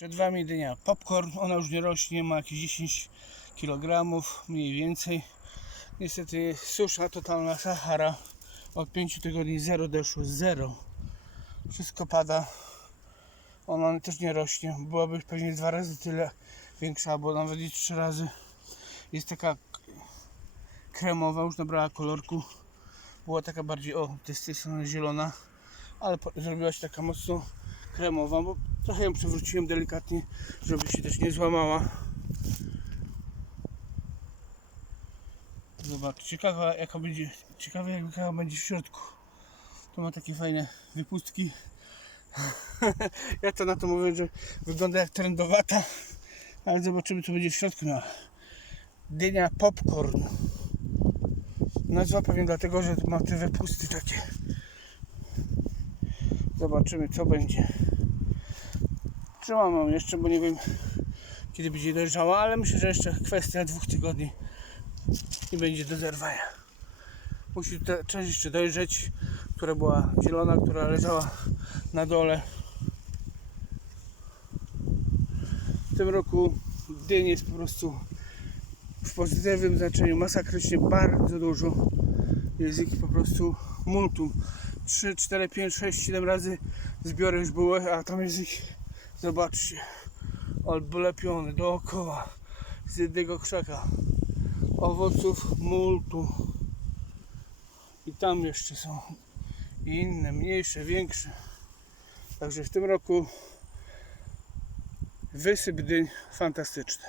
Przed Wami dynia popcorn, ona już nie rośnie, ma jakieś 10 kg mniej więcej. Niestety susza, totalna Sahara. Od 5 tygodni zero deszczu, zero. Wszystko pada. Ona też nie rośnie. Byłaby pewnie dwa razy tyle większa, albo nawet i trzy razy. Jest taka kremowa, już nabrała kolorku. Była taka bardziej, o, to jest zielona, ale zrobiła się taka mocno kremowa, bo trochę ją przewróciłem delikatnie, żeby się też nie złamała. Zobacz, ciekawa jaka będzie, ciekawe jaka będzie w środku. To ma takie fajne wypustki. ja to na to mówię, że wygląda jak trendowata, ale zobaczymy co będzie w środku miała. Dynia popcorn. Nazwa pewnie dlatego, że ma te wypusty takie. Zobaczymy co będzie. Trzymam ją jeszcze, bo nie wiem kiedy będzie dojrzała, ale myślę, że jeszcze kwestia dwóch tygodni i będzie do zerwania. Musi ta część jeszcze dojrzeć, która była zielona, która leżała na dole. W tym roku dyń jest po prostu w pozytywnym znaczeniu masakrycznie bardzo dużo. Jest ich po prostu multum. 3, 4, 5, 6, 7 razy zbiory już były, a tam jest ich, zobaczcie, oblepiony dookoła z jednego krzaka. Owoców multum. I tam jeszcze są inne, mniejsze, większe. Także w tym roku wysyp dyń fantastyczny.